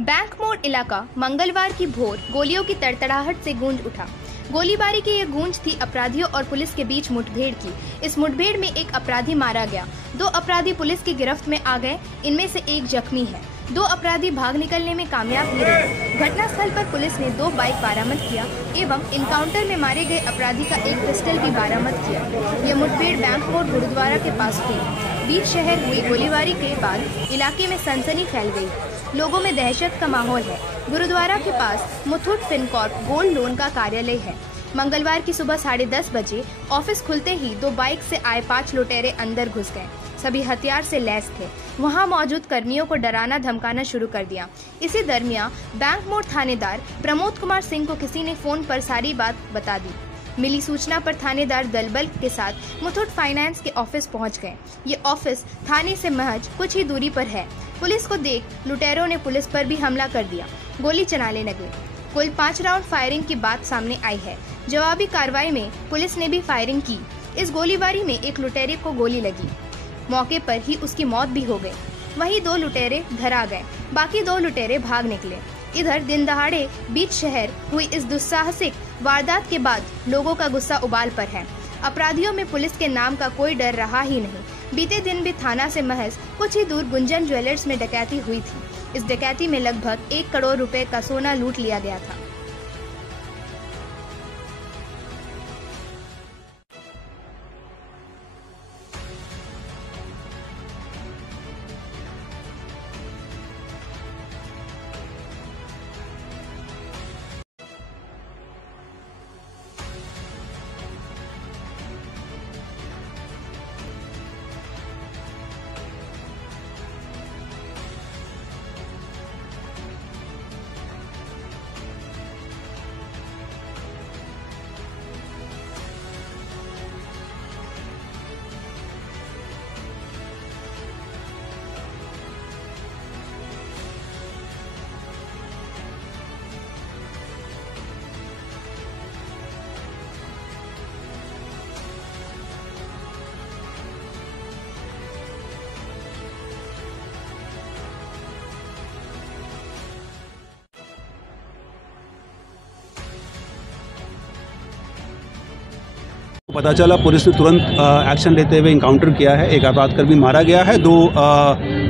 Bank मोड़ इलाका मंगलवार की भोर गोलियों की तड़तड़ाहट से गूंज उठा। गोलीबारी की ये गूंज थी अपराधियों और पुलिस के बीच मुठभेड़ की। इस मुठभेड़ में एक अपराधी मारा गया, 2 अपराधी पुलिस की गिरफ्त में आ गए, इनमें से एक जख्मी है। 2 अपराधी भाग निकलने में कामयाब भी रहे। घटनास्थल पर पुलिस ने 2 बाइक बरामद किया एवं इनकाउंटर में मारे गए अपराधी का एक पिस्टल भी बरामद किया। ये मुठभेड़ बैंक मोड़ गुरुद्वारा के पास हुई। बीच शहर हुई गोलीबारी के बाद इलाके में सनसनी फैल गई। लोगों में दहशत का माहौल है। गुरुद्वारा के पास मुथूट फिनकॉर्प गोल्ड लोन का कार्यालय है। मंगलवार की सुबह 10:30 बजे ऑफिस खुलते ही 2 बाइक से आए 5 लुटेरे अंदर घुस गए। सभी हथियार से लैस थे। वहां मौजूद कर्मियों को डराना धमकाना शुरू कर दिया। इसी दरमियान बैंक मोड़ थानेदार प्रमोद कुमार सिंह को किसी ने फोन पर सारी बात बता दी। मिली सूचना पर थानेदार दलबल के साथ मुथूट फाइनेंस के ऑफिस पहुंच गए। ये ऑफिस थाने से महज कुछ ही दूरी पर है। पुलिस को देख लुटेरों ने पुलिस पर भी हमला कर दिया, गोली चलाने लगे। कुल 5 राउंड फायरिंग की बात सामने आई है। जवाबी कार्रवाई में पुलिस ने भी फायरिंग की। इस गोलीबारी में एक लुटेरे को गोली लगी, मौके पर ही उसकी मौत भी हो गई। वहीं 2 लुटेरे धरा गए, बाकी 2 लुटेरे भाग निकले। इधर दिन दहाड़े बीच शहर हुई इस दुस्साहसिक वारदात के बाद लोगों का गुस्सा उबाल पर है। अपराधियों में पुलिस के नाम का कोई डर रहा ही नहीं। बीते दिन भी थाना से महज कुछ ही दूर गुंजन ज्वेलर्स में डकैती हुई थी। इस डकैती में लगभग 1 करोड़ रुपए का सोना लूट लिया गया था। पता चला, पुलिस ने तुरंत एक्शन लेते हुए इनकाउंटर किया है। एक अपराधकर्मी मारा गया है, 2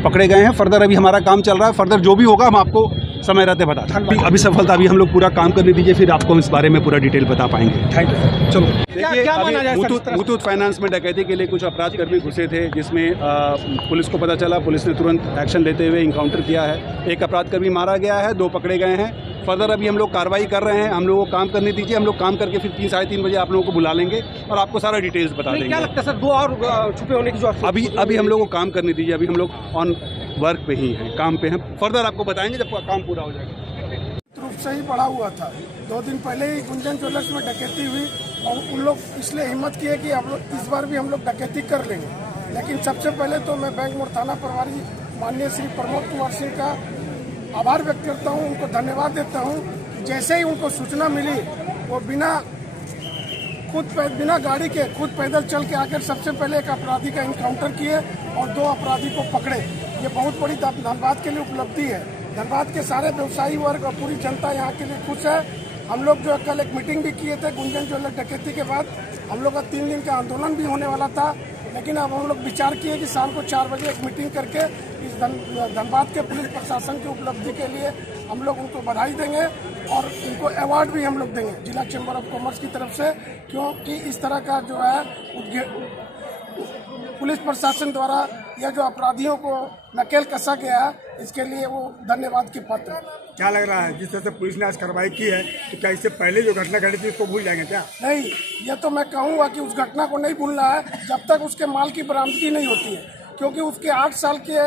पकड़े गए हैं। फर्दर अभी हमारा काम चल रहा है। फर्दर जो भी होगा हम आपको समय रहते बताते हैं। अभी सफलता, अभी हम लोग पूरा काम करने दीजिए, फिर आपको इस बारे में पूरा डिटेल बता पाएंगे। Thank you. चलो देखिए, अभी मुथूट फाइनेंस में डकैती के लिए कुछ अपराधकर्मी घुसे थे, जिसमें पुलिस को पता चला। पुलिस ने तुरंत एक्शन लेते हुए इनकाउंटर किया है। एक अपराधकर्मी मारा गया है, 2 पकड़े गए हैं। फर्दर अभी हम लोग कार्रवाई कर रहे हैं। हम लोगों को काम करने दीजिए। हम लोग काम करके फिर 3 साढ़े 3 बजे आप लोगों को बुला लेंगे और आपको सारा डिटेल्स बता देंगे। क्या लगता है सर, 2 और छुपे होने की जो अभी हम लोगों को काम करने दीजिए। अभी हम लोग ऑन वर्क पे ही हैं, काम पे हैं। फर्दर आपको बताएंगे जब काम पूरा हो जाएगा। रूप से ही पड़ा हुआ था। 2 दिन पहले ही गुंजन ज्वेलर्स में डकैती हुई और उन लोग इसलिए हिम्मत किए कि हम लोग इस बार भी हम लोग डकैती कर लेंगे। लेकिन सबसे पहले तो मैं बैंक मोड़ थाना प्रभारी माननीय श्री प्रमोद कुमार सिंह का आभार व्यक्त करता हूं, उनको धन्यवाद देता हूं। जैसे ही उनको सूचना मिली, वो बिना गाड़ी के खुद पैदल चल के आकर सबसे पहले एक अपराधी का इनकाउंटर किए और 2 अपराधी को पकड़े। ये बहुत बड़ी धनबाद के लिए उपलब्धि है। धनबाद के सारे व्यवसायी वर्ग और पूरी जनता यहाँ के लिए खुश है। हम लोग जो कल एक मीटिंग भी किए थे गुंजन ज्वेलर डकैती के बाद, हम लोग का 3 दिन का आंदोलन भी होने वाला था, लेकिन अब हम लोग विचार किए कि शाम को 4 बजे एक मीटिंग करके इस धनबाद के पुलिस प्रशासन की उपलब्धि के लिए हम लोग उनको बधाई देंगे और उनको अवार्ड भी हम लोग देंगे जिला चैम्बर ऑफ कॉमर्स की तरफ से, क्योंकि इस तरह का जो है पुलिस प्रशासन द्वारा यह जो अपराधियों को नकेल कसा गया है, इसके लिए वो धन्यवाद की पात्र है। क्या लग रहा है जिस तरह से पुलिस ने आज कार्रवाई की है, तो क्या इससे पहले जो घटना घटी थी उसको भूल जाएंगे क्या? नहीं, ये तो मैं कहूँगा कि उस घटना को नहीं भूलना है जब तक उसके माल की बरामदगी नहीं होती है, क्योंकि उसके 8 साल की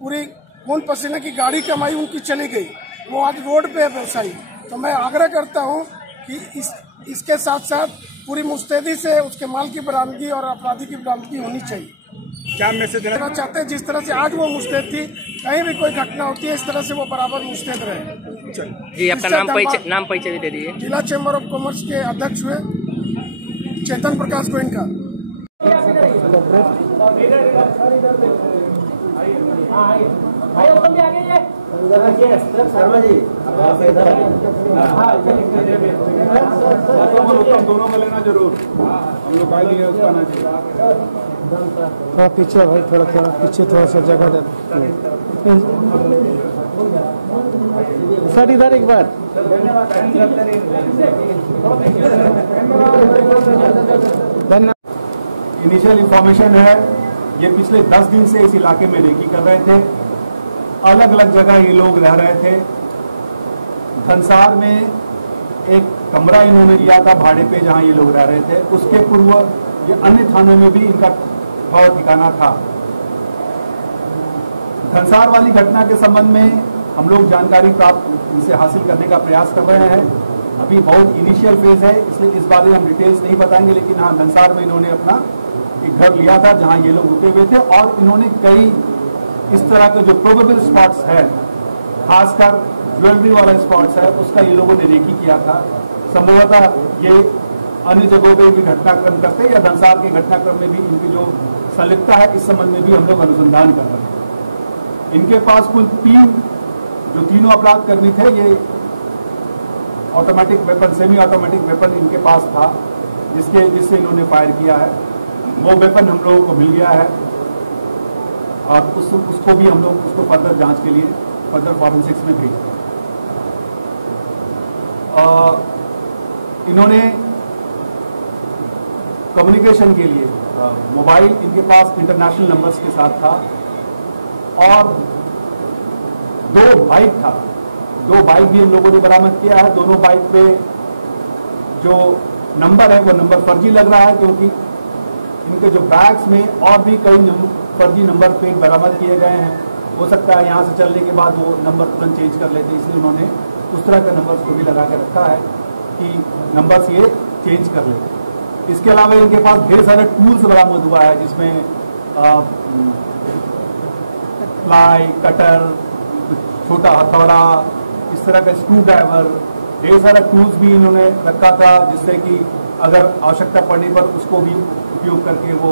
पूरी खून पसीने की गाड़ी कमाई उनकी चली गई। वो आज रोड पे है व्यवसायी। तो मैं आग्रह करता हूँ कि इसके साथ साथ पूरी मुस्तैदी से उसके माल की बरामदगी और अपराधी की बरामदगी होनी चाहिए। क्या मैसेज देना चाहते हैं? जिस तरह से आज वो मुस्तैद थी, कहीं भी कोई घटना होती है इस तरह से वो बराबर मुस्तैद रहे। जी, आपका नाम परिचय भी दे दीजिए। जिला चैम्बर ऑफ कॉमर्स के अध्यक्ष हुए चेतन प्रकाश गोयनका। दोनों का लेना जरूर, हम लोग का लिए उसका ना चाहिए। थोड़ा पीछे भाई, थोड़ा पीछे, थोड़ा सा जगह दे सर, इधर एक बार। इनिशियल इंफॉर्मेशन है, ये पिछले 10 दिन से इस इलाके में रेकी कर रहे थे। अलग अलग जगह ये लोग रह रहे थे। धनसार में एक कमरा इन्होंने लिया था भाड़े पे, जहां ये लोग रह रहे थे। उसके पूर्व ये अन्य थानों में भी इनका ठौर ठिकाना था। धनसार वाली घटना के संबंध में हम लोग जानकारी प्राप्त इनसे हासिल करने का प्रयास कर रहे हैं। अभी बहुत इनिशियल फेज है, इसलिए इस बारे में हम डिटेल्स नहीं बताएंगे, लेकिन हाँ, धनसार में इन्होंने अपना एक घर लिया था जहां ये लोग रुके हुए थे, और इन्होंने कई इस तरह के जो प्रोबेबल स्पॉट्स है, खासकर ज्वेलरी वाला स्पॉट्स है, उसका ये लोगों ने रेकी किया था। संभवतः ये अन्य जगहों पर भी घटनाक्रम करते या धनसार के घटनाक्रम में भी इनकी जो संलिप्तता है, इस संबंध में भी हम लोग अनुसंधान कर रहे हैं। इनके पास कुल तीनों अपराध कर्मी थे। ये automatic weapon, semi automatic weapon इनके पास था, जिससे इन्होंने फायर किया है। वो वेपन हम लोगों को मिल गया है, और उसको भी हम लोग उसको फर्दर जांच के लिए फर्दर फॉरेंसिक्स में भेजा। इन्होंने कम्युनिकेशन के लिए मोबाइल इनके पास इंटरनेशनल नंबर्स के साथ था, और 2 बाइक था। 2 बाइक भी हम लोगों ने बरामद किया है। दोनों बाइक पे जो नंबर है वो नंबर फर्जी लग रहा है, क्योंकि इनके जो बैग्स में और भी कई फर्जी नंबर प्लेट बरामद किए गए हैं। हो सकता है यहाँ से चलने के बाद वो नंबर तुरंत चेंज कर लेते, इसलिए उन्होंने उस तरह के नंबर्स को भी लगा के रखा है कि नंबर्स ये चेंज कर लेते। इसके अलावा इनके पास ढेर सारे टूल्स बरामद हुआ है, जिसमें प्लाई, कटर, छोटा हथौड़ा, इस तरह का स्क्रू ड्राइवर, ढेर सारा टूल्स भी इन्होंने रखा था, जिससे कि अगर आवश्यकता पड़ने पर उसको भी उपयोग करके वो